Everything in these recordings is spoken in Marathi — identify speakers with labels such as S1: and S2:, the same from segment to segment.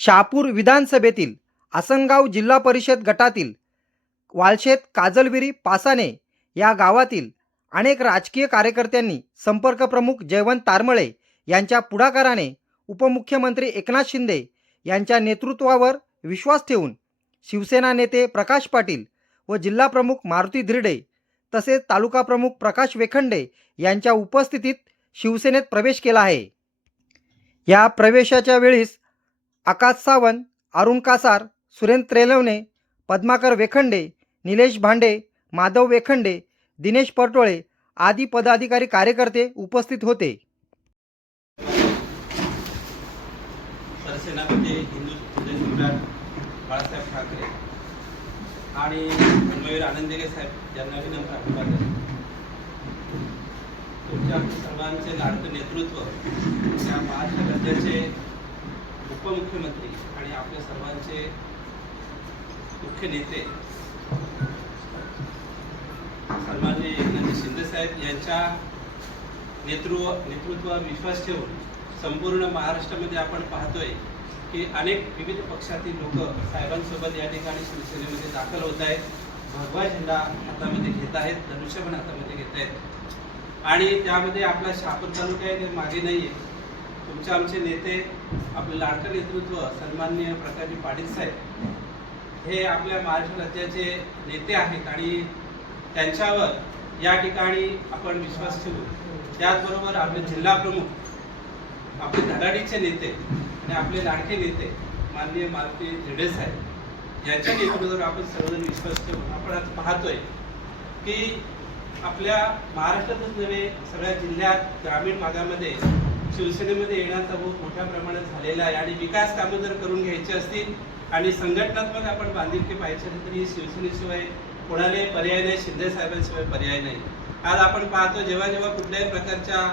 S1: शहापूर विधानसभेतील आसनगाव जिल्हा परिषद गटातील वालशेत काजलविरी पासाने या गावातील अनेक राजकीय कार्यकर्त्यांनी संपर्कप्रमुख जयवंत तारमळे यांच्या पुढाकाराने उपमुख्यमंत्री एकनाथ शिंदे यांच्या नेतृत्वावर विश्वास ठेवून शिवसेना नेते प्रकाश पाटील व जिल्हाप्रमुख मारुती धिरडे तसेच तालुका प्रमुख प्रकाश वेखंडे यांच्या उपस्थितीत शिवसेनेत प्रवेश केला आहे. या प्रवेशाच्या वेळीस आकाश सावंत अरुण कासार सुरेंद्र त्रेलवणे पद्माकर वेखंडे निलेश भांडे माधव वेखंडे दिनेश परटोळे आदी पदाधिकारी कार्यकर्ते उपस्थित होते.
S2: सरसेनापती हिंदू सम्राट बाळासाहेब ठाकरे आणि मयूर आनंदिरे साहेब यांना विनंती अभिवादन. तुमच्या सर्वांचे लाडकं नेतृत्व त्या महाराष्ट्र राज्याचे उपमुख्यमंत्री आणि आपल्या सर्वांचे मुख्य नेते सन्माननीय एकनाथजी शिंदे साहेब यांच्या नेतृत्व नेतृत्वावर विश्वास ठेवून संपूर्ण महाराष्ट्रामध्ये आपण पाहतोय की अनेक विविध पक्षातील लोक साहेबांसोबत या ठिकाणी शिवसेनेमध्ये दाखल होत आहेत. भगवा झेंडा हातामध्ये घेत आहेत धनुष्यबाण हातामध्ये घेत आहेत. आणि त्यामध्ये आपला शहापूर तालुका आहे ते मागे नाही आहे तुमचे आमचे नेते आपले लाडकं नेतृत्व सन्माननीय प्रकाशजी पाटील साहेब हे आपल्या महाराष्ट्र राज्याचे नेते आहेत आणि त्यांच्यावर या ठिकाणी आपण विश्वास ठेवू. त्याचबरोबर आपले जिल्हा प्रमुख आपले धडाडीचे नेते आणि आपले लाडके नेते माननीय मारुती झेडे साहेब यांच्या नेतृत्वावर आपण सर्वजण विश्वास ठेवून आपण आज पाहतोय की आपल्या महाराष्ट्रातच नव्हे सगळ्या जिल्ह्यात ग्रामीण भागामध्ये शिवसेनेमध्ये येण्याचा बहुत मोठ्या प्रमाणात झालेला आहे आणि विकास कामं जर करून घ्यायची असतील आणि संघटनात्मक आपण बांधिलकी पाहिजे असेल तरी शिवसेनेशिवाय कोणालाही पर्याय नाही शिंदे साहेबांशिवाय पर्याय नाही. आज आपण पाहतो जेव्हा जेव्हा कुठल्याही प्रकारच्या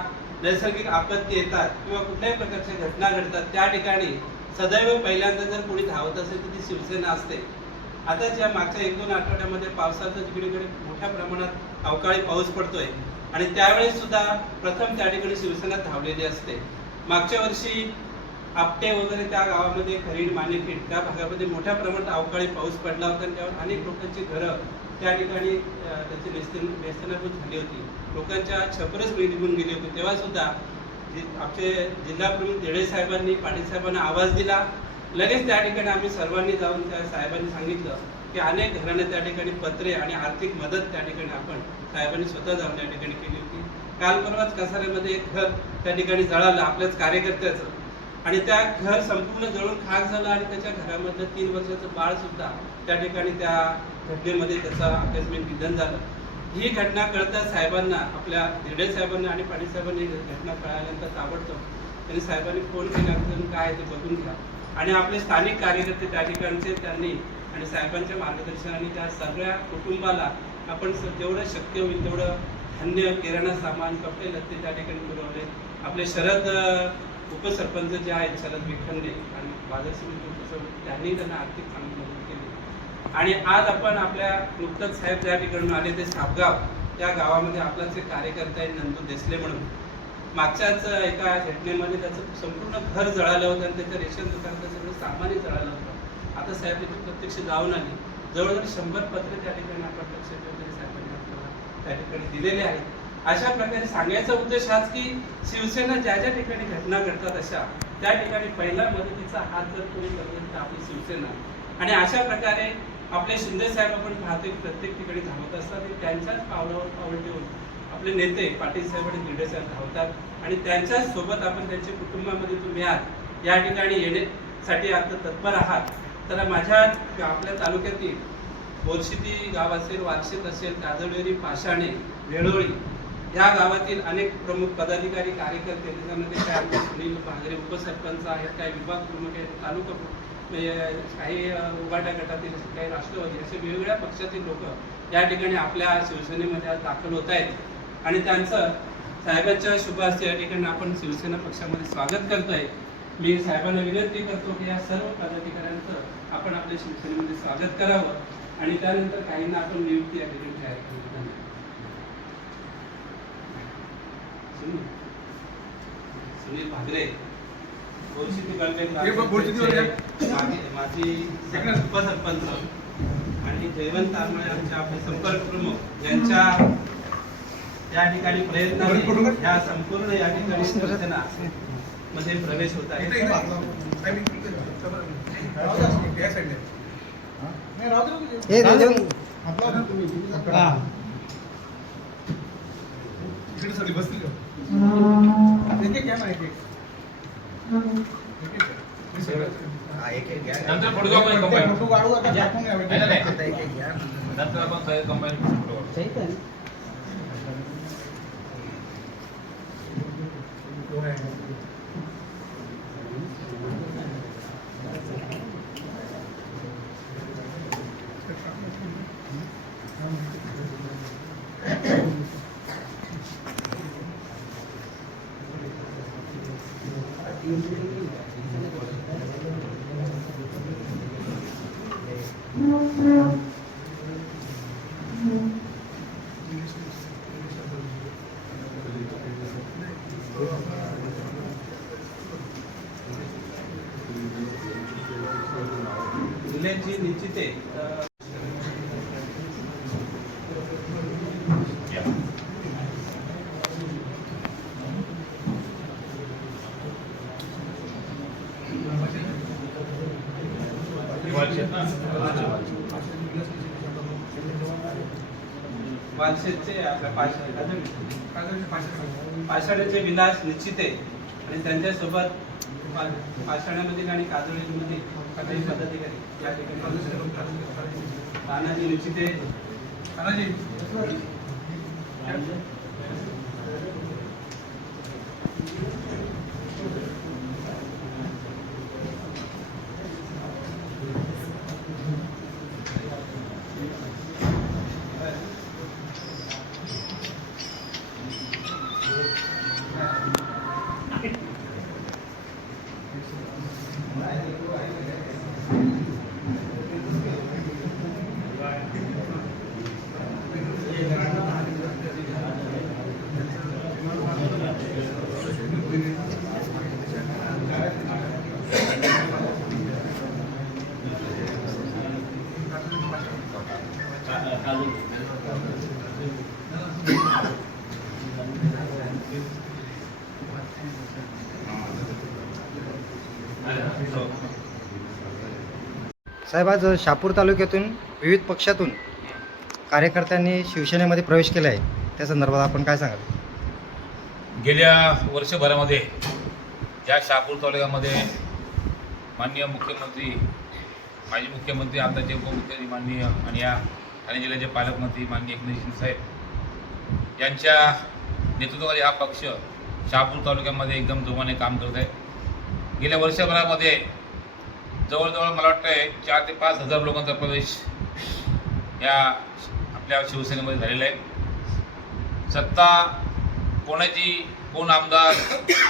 S2: नैसर्गिक आपत्ती येतात किंवा कुठल्याही प्रकारच्या घटना घडतात त्या ठिकाणी सदैव पहिल्यांदा जर कोणी धावत असेल तर ती शिवसेना असते. आता ज्या मागच्या एक दोन आठवड्यामध्ये पावसाचा जिकडेकडे मोठ्या प्रमाणात अवकाळी पाऊस पडतोय. आणि त्यावेळेस सुद्धा प्रथम त्या ठिकाणी शिवसेना धावलेली असते. मागच्या वर्षी आपटे वगैरे त्या गावामध्ये खरीड मानेफीट त्या भागामध्ये मोठ्या प्रमाणात अवकाळी पाऊस पडला होता आणि त्यावर अनेक लोकांची घरं त्या ठिकाणी त्याची नेस्ते नेस्तनाभूत झाली होती. लोकांच्या छपरच निघून गेली होती. तेव्हा सुद्धा आमचे जिल्हा प्रमुख देडे साहेबांनी पाटील साहेबांना आवाज दिला. लगेच त्या ठिकाणी आम्ही सर्वांनी जाऊन त्या साहेबांनी सांगितलं की अनेक घरांना त्या ठिकाणी पत्रे आणि आर्थिक मदत त्या ठिकाणी आपण साहेबांनी स्वतः जाऊन त्या ठिकाणी केली होती. काल परवाच कसाऱ्यामध्ये एक घर त्या ठिकाणी जळालं आपल्याच कार्यकर्त्याचं. आणि त्या घर संपूर्ण जळून खाक झालं आणि त्याच्या घरामधलं तीन वर्षाचं बाळ सुद्धा त्या ठिकाणी त्या घटनेमध्ये त्याचा आकस्मिक निधन झालं. ही घटना कळता साहेबांना आपल्या धिरडे साहेबांना आणि पाणी साहेबांनी घटना कळाल्यानंतर ताबडतोब त्यांनी साहेबांनी फोन केला काय ते बघून घ्या. आणि आपले स्थानिक कार्यकर्ते त्या ठिकाणचे त्यांनी आणि साहेबांच्या मार्गदर्शनाने त्या सगळ्या कुटुंबाला आपण जेवढं शक्य होईल तेवढं धान्य किराणा सामान कपडे लत्ते त्या ठिकाणी पुरवले. आपले शरद उपसरपंच जे आहेत शरद विखंडे आणि बाजार समिती उपसरपंच त्यांनी त्यांना आर्थिक चांगली मदत केली. आणि आज आपण आपल्या नुकतंच साहेब त्या ठिकाणून आले ते सापगाव. त्या गावामध्ये आपलाच एक कार्यकर्ता आहे नंदू देसले म्हणून. मागच्याच एका घटनेमध्ये त्याचं संपूर्ण घर जळालं होतं आणि त्याचं रेशन दुकानाचं सगळं सामानही जळालं होतं. आता साहेब तिथे प्रत्यक्ष जाऊन आले. जवळजवळ शंभर पत्रे त्या ठिकाणी आपण लक्ष ठेवलेले साहेबांनी आपल्याला त्या ठिकाणी दिलेले आहेत. अशा प्रकारे सांगायचा उद्देश हाच की शिवसेना ज्या ज्या ठिकाणी घटना घडतात अशा त्या ठिकाणी पहिला मदतीचा हात जर कोणी करत तर आपली शिवसेना. आणि अशा प्रकारे आपले शिंदे साहेब आपण पाहतोय प्रत्येक ठिकाणी धावत असतात आणि त्यांच्याच पावलावर पाऊल ठेवून आपले नेते पाटील साहेब आणि गिरडे साहेब धावतात. आणि त्यांच्याच सोबत आपण त्यांच्या कुटुंबामध्ये तुम्ही आहात. या ठिकाणी येण्यासाठी आता तत्पर आहात. तर माझ्या आपल्या तालुक्यातील बोरशिटी गाव असेल वारशेत असेल काजळवेरी पाषाणे वेळोळी या गावातील अनेक प्रमुख पदाधिकारी कार्यकर्ते त्याच्यामध्ये काय आमचे सुनील भागरे उपसरपंच आहेत काही विभाग प्रमुख आहेत तालुका म्हणजे काही उभाट्या गटातील काही राष्ट्रवादी असे वेगवेगळ्या पक्षातील लोक या ठिकाणी आपल्या शिवसेनेमध्ये आज दाखल होत आहेत. आणि त्यांचं साहेबांच्या शुभ या ठिकाणी आपण शिवसेना पक्षामध्ये स्वागत करतोय. मी साहेबांना विनंती करतो की या सर्व पदाधिकाऱ्यांचं आपण आपल्या शिवसेनेमध्ये स्वागत करावं आणि त्यानंतर काहींना आपण नियुक्ती या ठिकाणी जाहीर करू. धन्यवाद. सुनील? भागरे
S3: इकडं.
S2: उपसरपंच आणि जयवंत तारमळे आमचे आपले संपर्क प्रमुख यांच्या या ठिकाणी प्रयत्नाने ह्या संपूर्ण या ठिकाणी मध्ये प्रवेश होत आहे.
S3: इथे- इथे. साहेब, इथे. या साईडने.
S1: हे त्याच्याहून
S3: इकडे सगळी बसतील का? एक एक घ्या ना, एक एक. एक एक घ्या. हे सगळं.
S4: नंतर पुढे जाऊ आपण combine.
S3: फोटो काढू आता टाकून घ्या.
S4: नाही, नाही, नाही. नंतर आपण सगळे combine करू.
S2: जिल्ह्याची निश्चिते अ,
S4: वालशेत ना?
S2: वालशेतचे आपल्या पाषाण पाषाणाचे विनाश निश्चित आहे. आणि त्यांच्यासोबत पाषाणामधील आणि काजळीमधील काही पदाधिकारी या ठिकाणी
S3: तानाजी दोन
S2: तानाजी निश्चिते
S3: you.
S1: साहेब आज शापूर तालुक्यातून विविध पक्षातून कार्यकर्त्यांनी शिवसेनेमध्ये प्रवेश केला आहे. त्या संदर्भात आपण काय सांगाल?
S4: गेल्या वर्षभरामध्ये या शापूर तालुक्यामध्ये माननीय मुख्यमंत्री माजी मुख्यमंत्री आताचे उपमुख्यमंत्री माननीय आणि या ठाणे जिल्ह्याचे पालकमंत्री माननीय एकनाथ शिंदे साहेब यांच्या नेतृत्वाखाली हा पक्ष शहापूर तालुक्यामध्ये एकदम जोमाने काम करत आहे. गेल्या वर्षभरामध्ये जवळजवळ मला वाटतं आहे चार ते पाच हजार लोकांचा प्रवेश या आपल्या शिवसेनेमध्ये झालेला आहे. सत्ता कोणाची कोण आमदार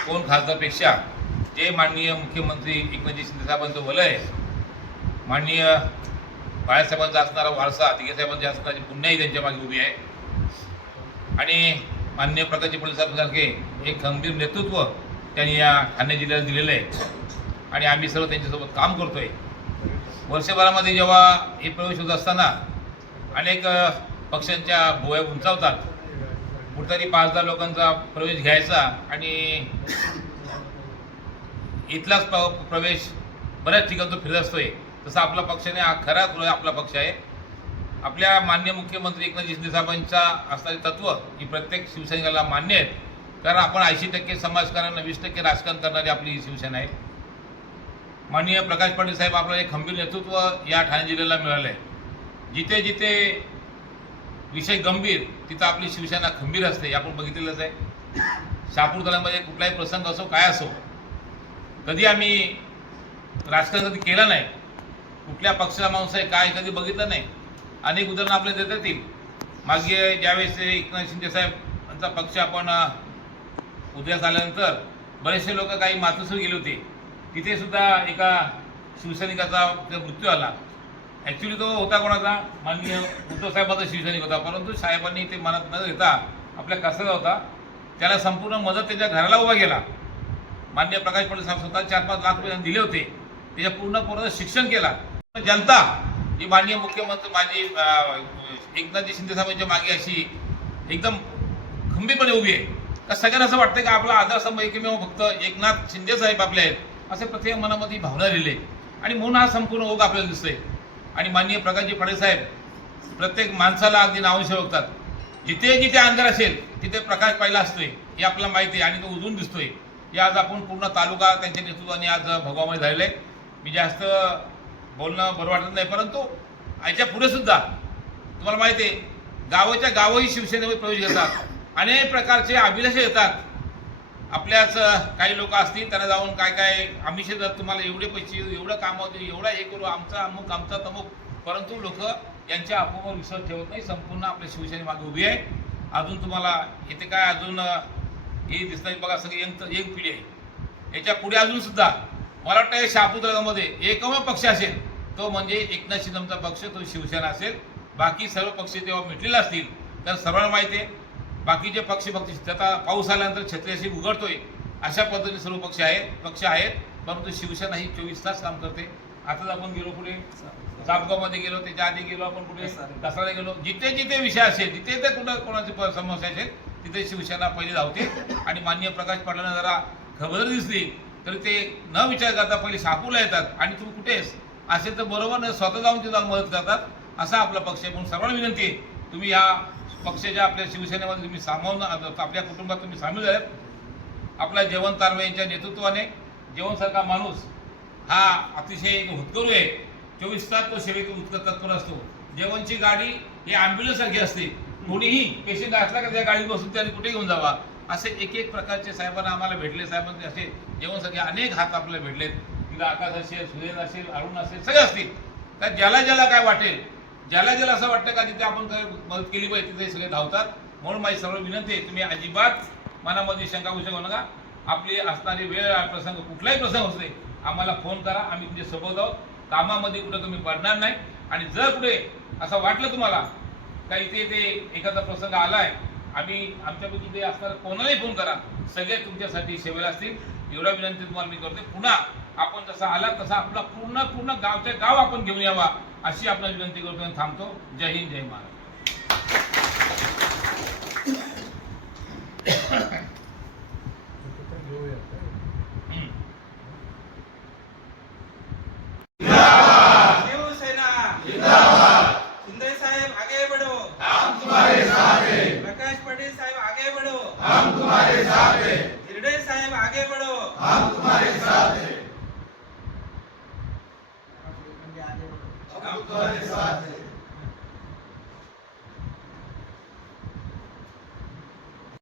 S4: कोण खासदारपेक्षा जे माननीय मुख्यमंत्री एकनाथजी शिंदेसाहेबांचं वलय आहे माननीय बाळासाहेबांचा असणारा वारसा दिगेसाहेबांची असणारी पुण्याही त्यांच्या मागे उभी आहे. आणि माननीय प्रकाशजी पटेल साहेबांसारखे एक खंबीर नेतृत्व त्यांनी या ठाणे जिल्ह्याला दिलेलं आहे. आणि आम्ही सर्व त्यांच्यासोबत काम करतो आहे वर्षभरामध्ये जेव्हा हे प्रवेश होत असताना अनेक पक्षांच्या भुव्या उंचावतात. कुठतरी पाच दहा लोकांचा प्रवेश घ्यायचा आणि इथलाच प- प्रवेश बऱ्याच ठिकाणी तो फिरत असतोय. तसा आपला पक्षाने हा खरा आपला पक्ष आहे. आपल्या मान्य मुख्यमंत्री एकनाथ शिंदे साहेबांचा असणारे तत्व ही प्रत्येक शिवसैनिकाला मान्य आहेत. कारण आपण ऐंशी टक्के समाजकारण वीस टक्के राजकारण करणारी आपली ही शिवसेना आहे. माननीय प्रकाश पाटील साहेब आपलं एक खंबीर नेतृत्व या ठाणे जिल्ह्याला मिळालं आहे जिथे जिथे विषय गंभीर तिथं आपली शिवसेना खंबीर असते आपण बघितलेलंच आहे. शहापूर कुठलाही प्रसंग असो काय असो कधी आम्ही राजकारण कधी केलं नाही कुठल्या पक्षाला माणूस आहे काय कधी बघितलं नाही अनेक उदाहरणं आपल्याला देता येतील मागे ज्यावेळेस एकनाथ शिंदे साहेब यांचा पक्ष आपण अ, उदयास आल्यानंतर बरेचसे लोक काही मातोश्री गेले होते. तिथे सुद्धा एका शिवसैनिकाचा मृत्यू आला ॲक्च्युली तो होता कोणाचा? माननीय उद्धव साहेबाचा शिवसैनिक होता. परंतु साहेबांनी ते मनात न घेता आपल्या कसाचा होता त्याला संपूर्ण मदत त्याच्या घराला उभा केला. मान्य प्रकाश पटेल साहेब स्वतः चार पाच लाख रुपये दिले होते. त्याच्या पूर्ण पूर्ण शिक्षण केला. जनता जी माननीय मुख्यमंत्री माझी एकनाथजी शिंदे साहेबांच्या मागे अशी एकदम खंबीरपणे उभी आहे. तर सगळ्यांना असं वाटतं की आपला आधारस्तंभ एकमेव फक्त एकनाथ शिंदे साहेब आपले आहेत? असे प्रत्येक मनामध्ये भावना लिहिले आणि म्हणून हा संपूर्ण ओघ आपल्याला दिसतोय. आणि माननीय प्रकाशजी पटेल साहेब प्रत्येक माणसाला अगदी नावशे बघतात. जिथे जिथे अंधार असेल तिथे प्रकाश पाहिला असतोय हे आपल्याला माहिती आहे आणि तो उजून दिसतोय. हे आज आपण पूर्ण तालुका त्यांच्या नेतृत्वाने आज भगवामध्ये झालेलं आहे. मी जास्त बोलणं बरं वाटत नाही परंतु याच्यापुढे सुद्धा तुम्हाला माहिती आहे गावाच्या गावही शिवसेनेमध्ये प्रवेश घेतात. अनेक प्रकारचे अभिलाषे येतात. आपल्याच काही लोक असतील त्यांना जाऊन काय काय आम्ही शेतात तुम्हाला एवढे पैसे एवढं काम देऊ एवढा हे करू आमचा अमुक आमचा तमुक. परंतु लोक यांच्या अफवावर विश्वास ठेवत नाही संपूर्ण आपल्या शिवसेने मागे उभी आहे. अजून तुम्हाला इथे काय अजून हे दिसत नाही बघा सगळी यंग यंग पिढी आहे. याच्यापुढे अजून सुद्धा मला वाटतं या शहापूर एकमेव पक्ष असेल तो म्हणजे एकनाथ शिंदेचा पक्ष तो शिवसेना असेल. बाकी सर्व पक्ष जेव्हा मिटलेले असतील तर सर्वांना माहिती आहे बाकीचे पक्ष पक्ष त्याचा पाऊस आल्यानंतर छत्री उघडतोय. अशा पद्धतीने सर्व पक्ष आहेत पक्ष आहेत परंतु शिवसेना ही चोवीस तास काम करते. आताच आपण गेलो पुढे. चापगावमध्ये गेलो त्याच्या आधी गेलो आपण कुठे दसऱ्याला गेलो. जिथे जिथे विषय असेल जिथे ते कुठं कोणाची प- समस्या असेल तिथे शिवसेना पहिले धावते. आणि मान्य प्रकाश पाटलांना जरा खबर दिसली तरी ते न विचार करता पहिले शहापूरला येतात. आणि तू कुठे आहेस? असेल तर बरोबर स्वतः जाऊन ते जाऊन मदत करतात. असा आपला पक्ष आहे. म्हणून सर्वांना विनंती आहे तुम्ही या पक्षाच्या आपल्या शिवसेनेमध्ये तुम्ही सामावून आपल्या कुटुंबात तुम्ही सामील झालेत. आपल्या जेवण तारवे यांच्या नेतृत्वाने जेवणसारखा माणूस हा अतिशय हुतकरू आहे. चोवीस तास तो सेवेत उत्कट तत्पर असतो. जेवणची गाडी ही ambulance असते. कोणीही पेशंट असला का त्या गाडीत बसून त्याने कुठे घेऊन जावा. असे एक एक प्रकारचे साहेबांना आम्हाला भेटले. साहेबांचे असे जेवणसारखे अनेक हात आपल्याला भेटलेत. तिला आकाश असेल सुरेश असेल अरुण असेल सगळे असतील. तर ज्याला ज्याला काय वाटेल ज्याला ज्याला असं वाटतं का तिथे आपण काय मदत केली पाहिजे तिथे सगळे धावतात. म्हणून माझी सर्व विनंती आहे तुम्ही अजिबात मनामध्ये शंका होऊ शकू नका. आपली असणारी वेळ प्रसंग कुठलाही प्रसंग असू आम्हाला फोन करा आम्ही तुमच्यासोबत आहोत. कामामध्ये कुठे तुम्ही पडणार नाही. आणि जर कुठे असं वाटलं तुम्हाला का इथे ते एखादा प्रसंग आलाय आम्ही आमच्यापैकी ते असणार कोणालाही फोन करा. सगळे तुमच्यासाठी सेवेला असतील. एवढा विनंती तुम्हाला मी करते पुन्हा आपण जसा आला तसा आपला पूर्ण पूर्ण गावच्या गाव आपण घेऊन यावा. अशी आपण विनंती करतो थांबतो. जय हिंद जय महाराज